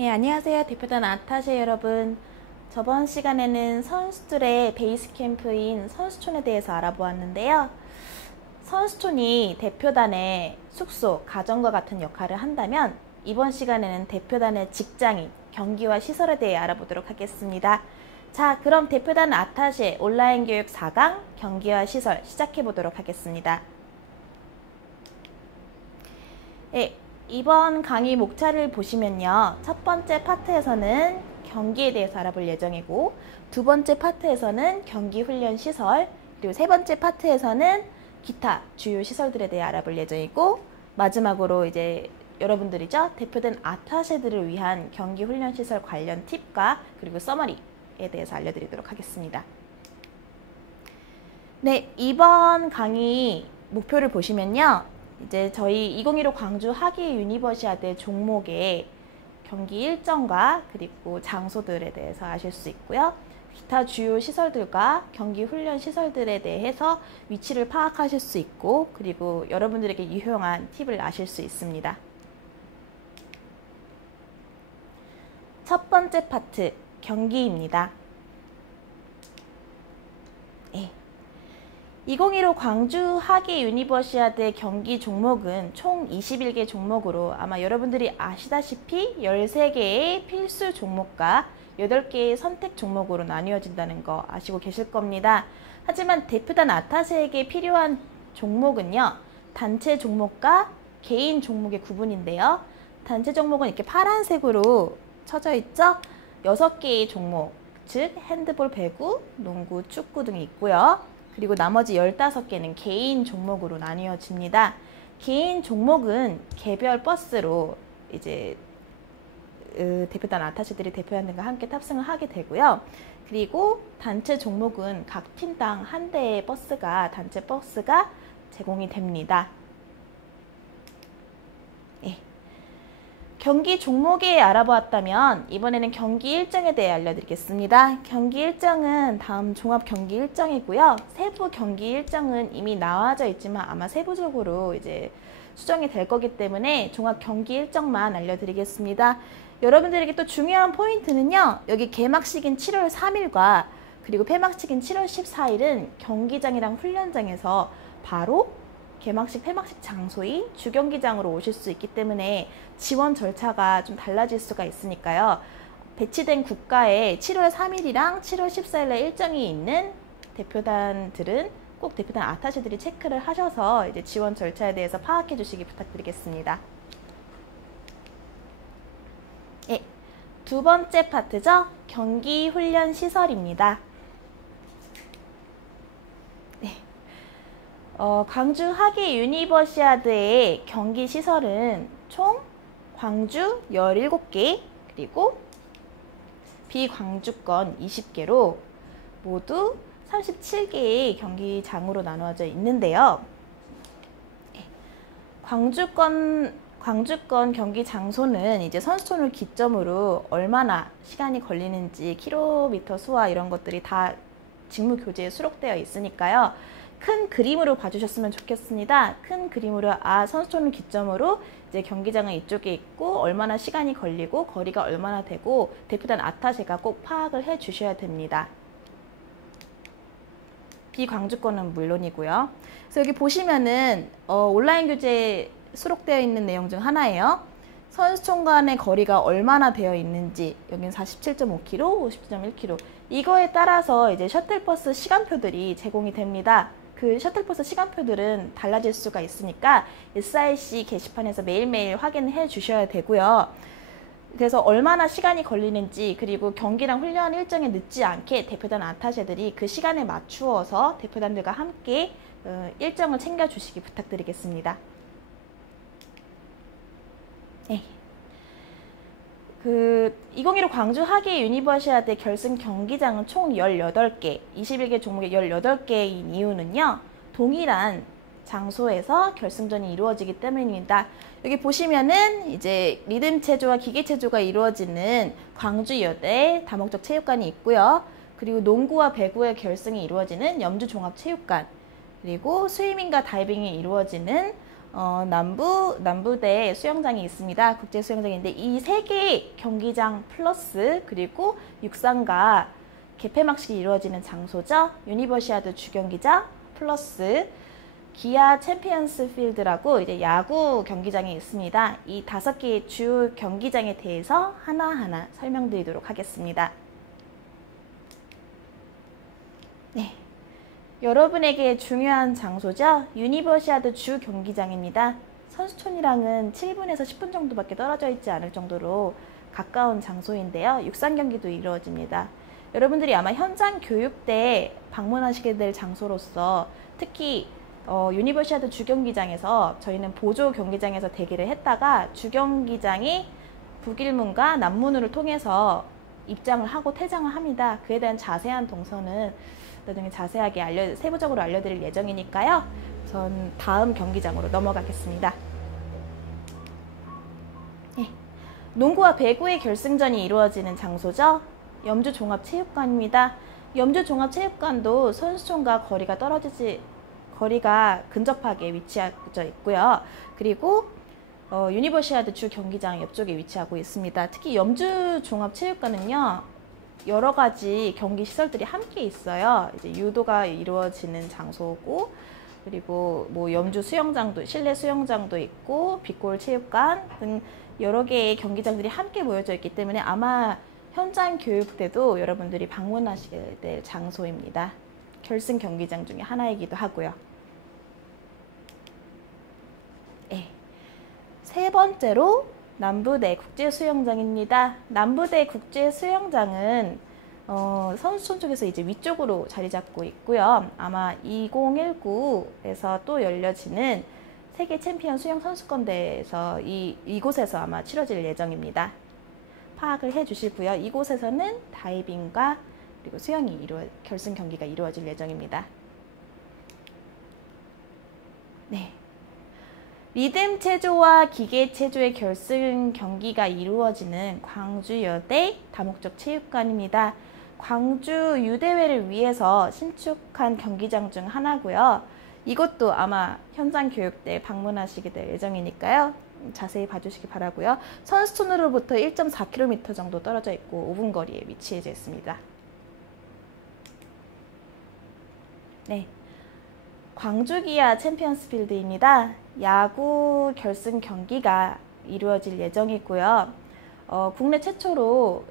예, 안녕하세요. 대표단 아타쉐 여러분. 저번 시간에는 선수들의 베이스 캠프인 선수촌에 대해서 알아보았는데요. 선수촌이 대표단의 숙소, 가정과 같은 역할을 한다면 이번 시간에는 대표단의 직장인, 경기와 시설에 대해 알아보도록 하겠습니다. 자, 그럼 대표단 아타쉐 온라인 교육 4강 경기와 시설 시작해 보도록 하겠습니다. 예, 이번 강의 목차를 보시면요. 첫 번째 파트에서는 경기에 대해서 알아볼 예정이고, 두 번째 파트에서는 경기 훈련 시설, 그리고 세 번째 파트에서는 기타 주요 시설들에 대해 알아볼 예정이고, 마지막으로 이제 여러분들이죠. 대표된 아타쉐들을 위한 경기 훈련 시설 관련 팁과 그리고 서머리에 대해서 알려드리도록 하겠습니다. 네, 이번 강의 목표를 보시면요. 이제 저희 2015 광주 하기 유니버시아드 종목의 경기 일정과 그리고 장소들에 대해서 아실 수 있고요. 기타 주요 시설들과 경기 훈련 시설들에 대해서 위치를 파악하실 수 있고, 그리고 여러분들에게 유용한 팁을 아실 수 있습니다. 첫 번째 파트, 경기입니다. 2015 광주 하기 유니버시아드 경기 종목은 총 21개 종목으로 아마 여러분들이 아시다시피 13개의 필수 종목과 8개의 선택 종목으로 나뉘어진다는 거 아시고 계실 겁니다. 하지만 대표단 아타쉐에게 필요한 종목은요. 단체 종목과 개인 종목의 구분인데요. 단체 종목은 이렇게 파란색으로 쳐져 있죠. 6개의 종목, 즉 핸드볼, 배구, 농구, 축구 등이 있고요. 그리고 나머지 15개는 개인 종목으로 나뉘어집니다. 개인 종목은 개별 버스로 이제 대표단 아타쉐들이 대표단들과 함께 탑승을 하게 되고요. 그리고 단체 종목은 각 팀당 한 대의 버스가, 단체 버스가 제공이 됩니다. 경기 종목에 알아보았다면 이번에는 경기 일정에 대해 알려드리겠습니다. 경기 일정은 다음 종합 경기 일정이고요. 세부 경기 일정은 이미 나와져 있지만 아마 세부적으로 이제 수정이 될 거기 때문에 종합 경기 일정만 알려드리겠습니다. 여러분들에게 또 중요한 포인트는요. 여기 개막식인 7월 3일과 그리고 폐막식인 7월 14일은 경기장이랑 훈련장에서 바로 개막식, 폐막식 장소인 주경기장으로 오실 수 있기 때문에 지원 절차가 좀 달라질 수가 있으니까요. 배치된 국가에 7월 3일이랑 7월 14일에 일정이 있는 대표단들은 꼭 대표단 아타쉐들이 체크를 하셔서 이제 지원 절차에 대해서 파악해 주시기 부탁드리겠습니다. 예, 두 번째 파트죠. 경기 훈련 시설입니다. 광주 하기 유니버시아드의 경기 시설은 총 광주 17개, 그리고 비광주권 20개로 모두 37개의 경기장으로 나누어져 있는데요. 광주권 경기 장소는 이제 선수촌을 기점으로 얼마나 시간이 걸리는지, 킬로미터 수와 이런 것들이 다 직무 교재에 수록되어 있으니까요. 큰 그림으로 봐주셨으면 좋겠습니다. 큰 그림으로 선수촌을 기점으로 이제 경기장은 이쪽에 있고 얼마나 시간이 걸리고 거리가 얼마나 되고 대표단 아타쉐가 꼭 파악을 해 주셔야 됩니다. 비광주권은 물론이고요. 그래서 여기 보시면은 온라인 교재에 수록되어 있는 내용 중 하나예요. 선수촌 간의 거리가 얼마나 되어 있는지, 여기는 47.5km, 50.1km. 이거에 따라서 이제 셔틀버스 시간표들이 제공이 됩니다. 그 셔틀버스 시간표들은 달라질 수가 있으니까 SIC 게시판에서 매일매일 확인해 주셔야 되고요. 그래서 얼마나 시간이 걸리는지, 그리고 경기랑 훈련 일정에 늦지 않게 대표단 아타쉐들이 그 시간에 맞추어서 대표단들과 함께 일정을 챙겨주시기 부탁드리겠습니다. 네. 2015 광주 하기 유니버시아드 결승 경기장은 총 18개, 21개 종목의 18개인 이유는요. 동일한 장소에서 결승전이 이루어지기 때문입니다. 여기 보시면은 이제 리듬 체조와 기계 체조가 이루어지는 광주여대 다목적 체육관이 있고요. 그리고 농구와 배구의 결승이 이루어지는 염주 종합체육관, 그리고 스위밍과 다이빙이 이루어지는 남부대 수영장이 있습니다. 국제 수영장인데 이 세 개의 경기장 플러스 그리고 육상과 개폐막식이 이루어지는 장소죠. 유니버시아드 주경기장 플러스 기아 챔피언스 필드라고 이제 야구 경기장이 있습니다. 이 5개의 주 경기장에 대해서 하나하나 설명드리도록 하겠습니다. 네. 여러분에게 중요한 장소죠. 유니버시아드 주 경기장입니다. 선수촌이랑은 7분에서 10분 정도밖에 떨어져 있지 않을 정도로 가까운 장소인데요. 육상 경기도 이루어집니다. 여러분들이 아마 현장 교육 때 방문하시게 될 장소로서 특히 유니버시아드 주경기장에서 저희는 보조 경기장에서 대기를 했다가 주경기장이 북일문과 남문을 통해서 입장을 하고 퇴장을 합니다. 그에 대한 자세한 동선은 나중에 자세하게 세부적으로 알려드릴 예정이니까요. 전 다음 경기장으로 넘어가겠습니다. 네. 농구와 배구의 결승전이 이루어지는 장소죠. 염주종합체육관입니다. 염주종합체육관도 선수촌과 거리가 근접하게 위치하여 있고요. 그리고 유니버시아드 주 경기장 옆쪽에 위치하고 있습니다. 특히 염주종합체육관은요. 여러 가지 경기 시설들이 함께 있어요. 이제 유도가 이루어지는 장소고, 그리고 뭐 염주 수영장도, 실내 수영장도 있고, 빛골 체육관 등 여러 개의 경기장들이 함께 모여져 있기 때문에 아마 현장 교육 때도 여러분들이 방문하시게 될 장소입니다. 결승 경기장 중에 하나이기도 하고요. 네. 세 번째로 남부대 국제수영장입니다. 남부대 국제수영장은 선수촌 쪽에서 이제 위쪽으로 자리 잡고 있고요. 아마 2019에서 또 열려지는 세계 챔피언 수영 선수권대회에서 이곳에서 아마 치러질 예정입니다. 파악을 해주시고요. 이곳에서는 다이빙과 그리고 수영이 결승 경기가 이루어질 예정입니다. 네. 리듬 체조와 기계 체조의 결승 경기가 이루어지는 광주여대 다목적 체육관입니다. 광주 유대회를 위해서 신축한 경기장 중 하나고요. 이것도 아마 현장 교육 때 방문하시게 될 예정이니까요. 자세히 봐주시기 바라고요. 선수촌으로부터 1.4km 정도 떨어져 있고 5분 거리에 위치해 있습니다. 네. 광주 기아 챔피언스 필드입니다. 야구 결승 경기가 이루어질 예정이고요. 국내 최초로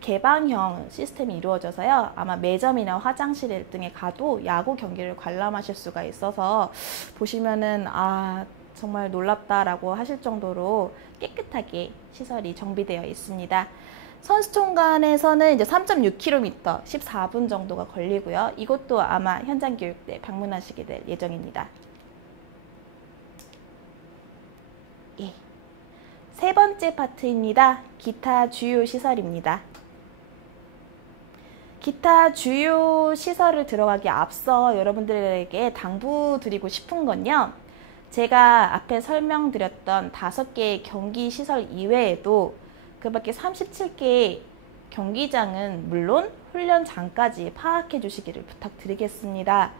개방형 시스템이 이루어져서요. 아마 매점이나 화장실 등에 가도 야구 경기를 관람하실 수가 있어서 보시면은 정말 놀랍다라고 하실 정도로 깨끗하게 시설이 정비되어 있습니다. 선수촌 간에서는 이제 3.6km, 14분 정도가 걸리고요. 이것도 아마 현장 교육 때 방문하시게 될 예정입니다. 예. 세 번째 파트입니다. 기타 주요 시설입니다. 기타 주요 시설을 들어가기 앞서 여러분들에게 당부드리고 싶은 건요. 제가 앞에 설명드렸던 5개의 경기 시설 이외에도 그 밖에 37개의 경기장은 물론 훈련장까지 파악해 주시기를 부탁드리겠습니다.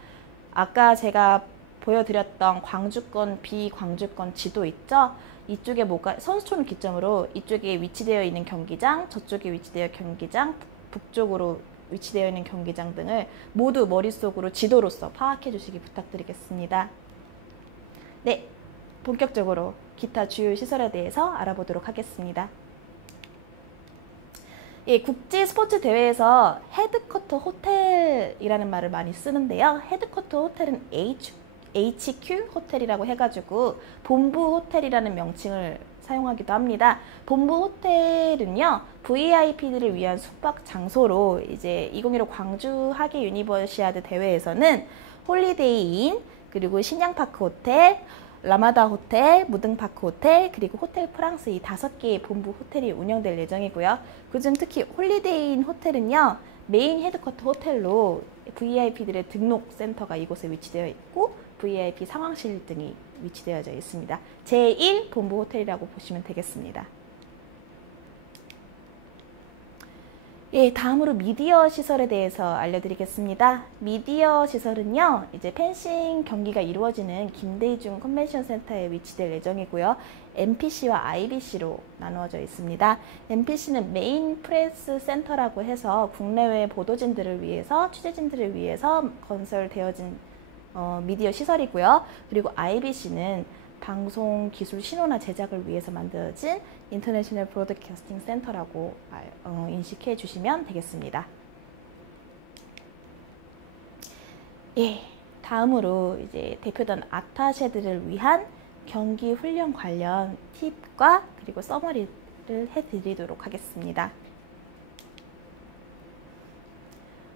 아까 제가 보여드렸던 광주권, 비광주권 지도 있죠? 이쪽에 선수촌을 기점으로 이쪽에 위치되어 있는 경기장, 저쪽에 위치되어 있는 경기장, 북쪽으로 위치되어 있는 경기장 등을 모두 머릿속으로 지도로서 파악해 주시기 부탁드리겠습니다. 네, 본격적으로 기타 주요 시설에 대해서 알아보도록 하겠습니다. 예, 국제 스포츠 대회에서 헤드쿼터 호텔이라는 말을 많이 쓰는데요. 헤드쿼터 호텔은 HQ 호텔이라고 해가지고 본부 호텔이라는 명칭을 사용하기도 합니다. 본부 호텔은요, VIP들을 위한 숙박 장소로 이제 2015 광주 하계 유니버시아드 대회에서는 홀리데이인, 그리고 신양파크 호텔, 라마다 호텔, 무등파크 호텔, 그리고 호텔 프랑스 이 5개의 본부 호텔이 운영될 예정이고요. 그중 특히 홀리데이인 호텔은요, 메인 헤드쿼터 호텔로 VIP들의 등록 센터가 이곳에 위치되어 있고 VIP 상황실 등이 위치되어져 있습니다. 제1 본부 호텔이라고 보시면 되겠습니다. 예, 다음으로 미디어 시설에 대해서 알려드리겠습니다. 미디어 시설은요, 이제 펜싱 경기가 이루어지는 김대중 컨벤션 센터에 위치될 예정이고요. MPC와 IBC로 나누어져 있습니다. MPC는 메인 프레스 센터라고 해서 국내외 보도진들을 위해서, 취재진들을 위해서 건설되어진 미디어 시설이고요. 그리고 IBC는 방송 기술 신호나 제작을 위해서 만들어진 인터내셔널 브로드캐스팅 센터라고 인식해 주시면 되겠습니다. 예, 다음으로 이제 대표단 아타셰들을 위한 경기 훈련 관련 팁과 그리고 서머리를 해드리도록 하겠습니다.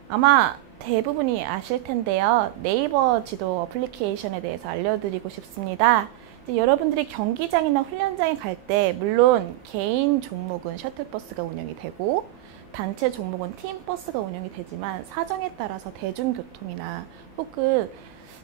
아마 대부분이 아실 텐데요. 네이버 지도 어플리케이션에 대해서 알려드리고 싶습니다. 여러분들이 경기장이나 훈련장에 갈 때 물론 개인 종목은 셔틀버스가 운영이 되고 단체 종목은 팀버스가 운영이 되지만 사정에 따라서 대중교통이나 혹은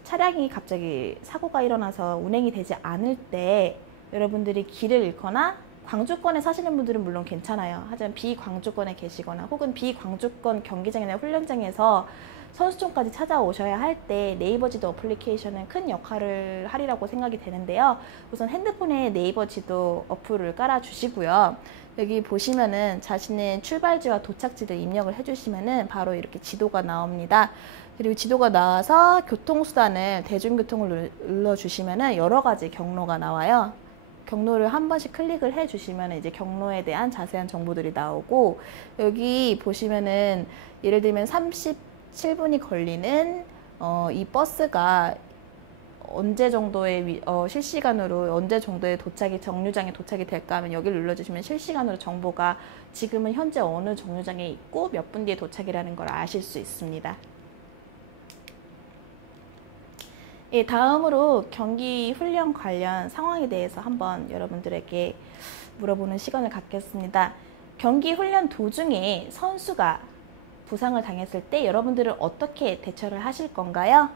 차량이 갑자기 사고가 일어나서 운행이 되지 않을 때 여러분들이 길을 잃거나 광주권에 사시는 분들은 물론 괜찮아요. 하지만 비광주권에 계시거나 혹은 비광주권 경기장이나 훈련장에서 선수촌까지 찾아오셔야 할 때 네이버 지도 어플리케이션은 큰 역할을 하리라고 생각이 되는데요. 우선 핸드폰에 네이버 지도 어플을 깔아 주시고요. 여기 보시면은 자신의 출발지와 도착지를 입력을 해주시면은 바로 이렇게 지도가 나옵니다. 그리고 지도가 나와서 교통수단을 대중교통을 눌러주시면은 여러 가지 경로가 나와요. 경로를 한 번씩 클릭을 해주시면 이제 경로에 대한 자세한 정보들이 나오고, 여기 보시면은 예를 들면 37분이 걸리는 이 버스가 언제 정도의 실시간으로 언제 정도의 정류장에 도착이 될까 하면 여기를 눌러주시면 실시간으로 정보가 지금은 현재 어느 정류장에 있고 몇 분 뒤에 도착이라는 걸 아실 수 있습니다. 예, 다음으로 경기 훈련 관련 상황에 대해서 한번 여러분들에게 물어보는 시간을 갖겠습니다. 경기 훈련 도중에 선수가 부상을 당했을 때 여러분들은 어떻게 대처를 하실 건가요?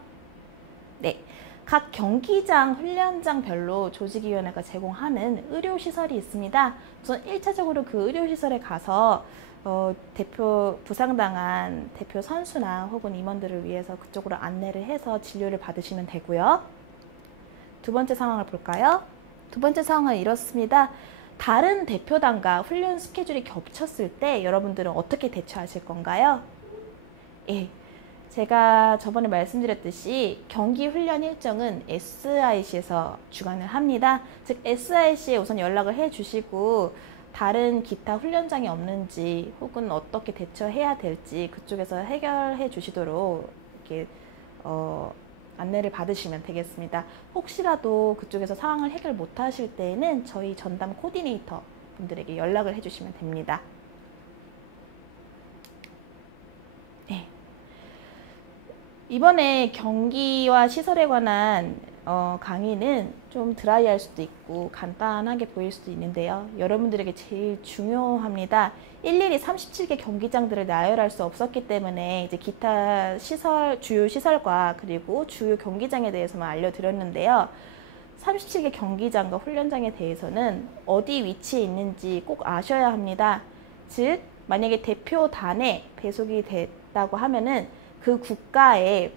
네, 각 경기장, 훈련장별로 조직위원회가 제공하는 의료시설이 있습니다. 우선 1차적으로 그 의료시설에 가서 부상당한 대표 선수나 혹은 임원들을 위해서 그쪽으로 안내를 해서 진료를 받으시면 되고요. 두 번째 상황을 볼까요? 두 번째 상황은 이렇습니다. 다른 대표단과 훈련 스케줄이 겹쳤을 때 여러분들은 어떻게 대처하실 건가요? 예, 제가 저번에 말씀드렸듯이 경기 훈련 일정은 SIC에서 주관을 합니다. 즉 SIC에 우선 연락을 해주시고 다른 기타 훈련장이 없는지 혹은 어떻게 대처해야 될지 그쪽에서 해결해 주시도록 이렇게 안내를 받으시면 되겠습니다. 혹시라도 그쪽에서 상황을 해결 못 하실 때에는 저희 전담 코디네이터 분들에게 연락을 해주시면 됩니다. 네. 이번에 경기와 시설에 관한 강의는 좀 드라이할 수도 있고 간단하게 보일 수도 있는데요. 여러분들에게 제일 중요합니다. 일일이 37개 경기장들을 나열할 수 없었기 때문에 이제 기타 시설, 주요 시설과 그리고 주요 경기장에 대해서만 알려드렸는데요. 37개 경기장과 훈련장에 대해서는 어디 위치에 있는지 꼭 아셔야 합니다. 즉, 만약에 대표단에 배속이 됐다고 하면은 그 국가에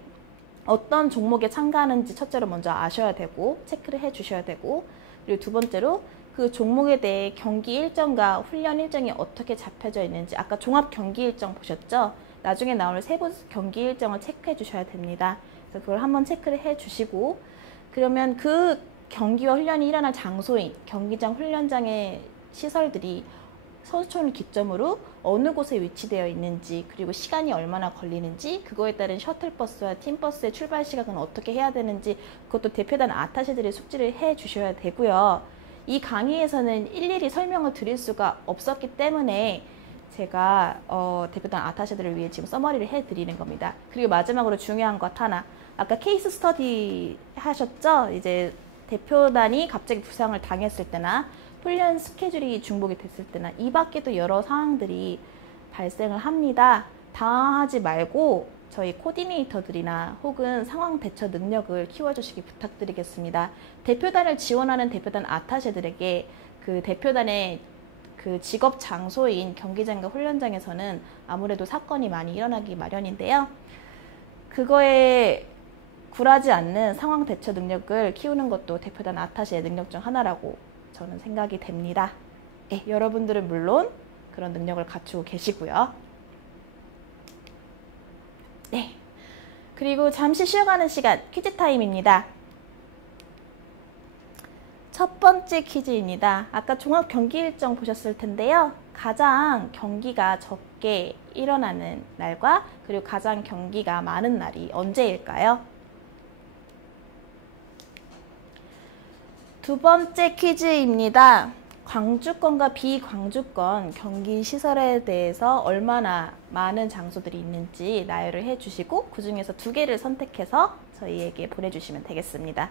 어떤 종목에 참가하는지 첫째로 먼저 아셔야 되고 체크를 해 주셔야 되고, 그리고 두 번째로 그 종목에 대해 경기 일정과 훈련 일정이 어떻게 잡혀져 있는지, 아까 종합 경기 일정 보셨죠? 나중에 나올 세부 경기 일정을 체크해 주셔야 됩니다. 그래서 그걸 한번 체크를 해 주시고, 그러면 그 경기와 훈련이 일어날 장소인 경기장, 훈련장의 시설들이 선수촌을 기점으로 어느 곳에 위치되어 있는지, 그리고 시간이 얼마나 걸리는지, 그거에 따른 셔틀버스와 팀버스의 출발 시각은 어떻게 해야 되는지, 그것도 대표단 아타셰들이 숙지를 해 주셔야 되고요. 이 강의에서는 일일이 설명을 드릴 수가 없었기 때문에 제가 대표단 아타셰들을 위해 지금 서머리를 해드리는 겁니다. 그리고 마지막으로 중요한 것 하나, 아까 케이스 스터디 하셨죠? 이제 대표단이 갑자기 부상을 당했을 때나 훈련 스케줄이 중복이 됐을 때나 이 밖에도 여러 상황들이 발생을 합니다. 당황하지 말고 저희 코디네이터들이나 혹은 상황 대처 능력을 키워주시기 부탁드리겠습니다. 대표단을 지원하는 대표단 아타셰들에게 그 대표단의 그 직업 장소인 경기장과 훈련장에서는 아무래도 사건이 많이 일어나기 마련인데요. 그거에 굴하지 않는 상황 대처 능력을 키우는 것도 대표단 아타시의 능력 중 하나라고 저는 생각이 됩니다. 네, 여러분들은 물론 그런 능력을 갖추고 계시고요. 네, 그리고 잠시 쉬어가는 시간 퀴즈 타임입니다. 첫 번째 퀴즈입니다. 아까 종합 경기 일정 보셨을 텐데요. 가장 경기가 적게 일어나는 날과 그리고 가장 경기가 많은 날이 언제일까요? 두 번째 퀴즈입니다. 광주권과 비광주권 경기 시설에 대해서 얼마나 많은 장소들이 있는지 나열을 해주시고 그 중에서 2개를 선택해서 저희에게 보내주시면 되겠습니다.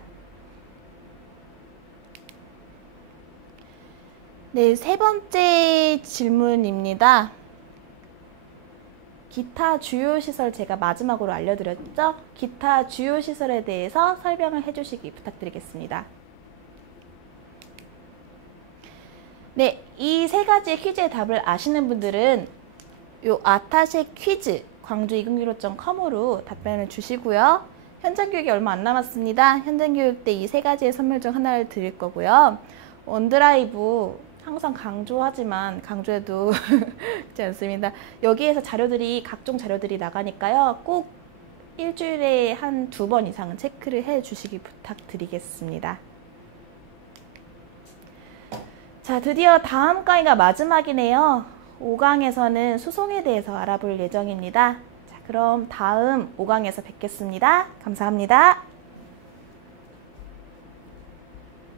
네, 세 번째 질문입니다. 기타 주요 시설 제가 마지막으로 알려드렸죠? 기타 주요 시설에 대해서 설명을 해주시기 부탁드리겠습니다. 네, 이 3가지의 퀴즈의 답을 아시는 분들은 요 아타시 퀴즈 광주이근교로.com으로 답변을 주시고요. 현장교육이 얼마 안 남았습니다. 현장교육 때 이 3가지의 선물 중 하나를 드릴 거고요. 원드라이브 항상 강조하지만 강조해도 그렇지 않습니다. 여기에서 자료들이 각종 자료들이 나가니까요. 꼭 일주일에 한 2번 이상은 체크를 해 주시기 부탁드리겠습니다. 자, 드디어 다음 강의가 마지막이네요. 5강에서는 수송에 대해서 알아볼 예정입니다. 자, 그럼 다음 5강에서 뵙겠습니다. 감사합니다.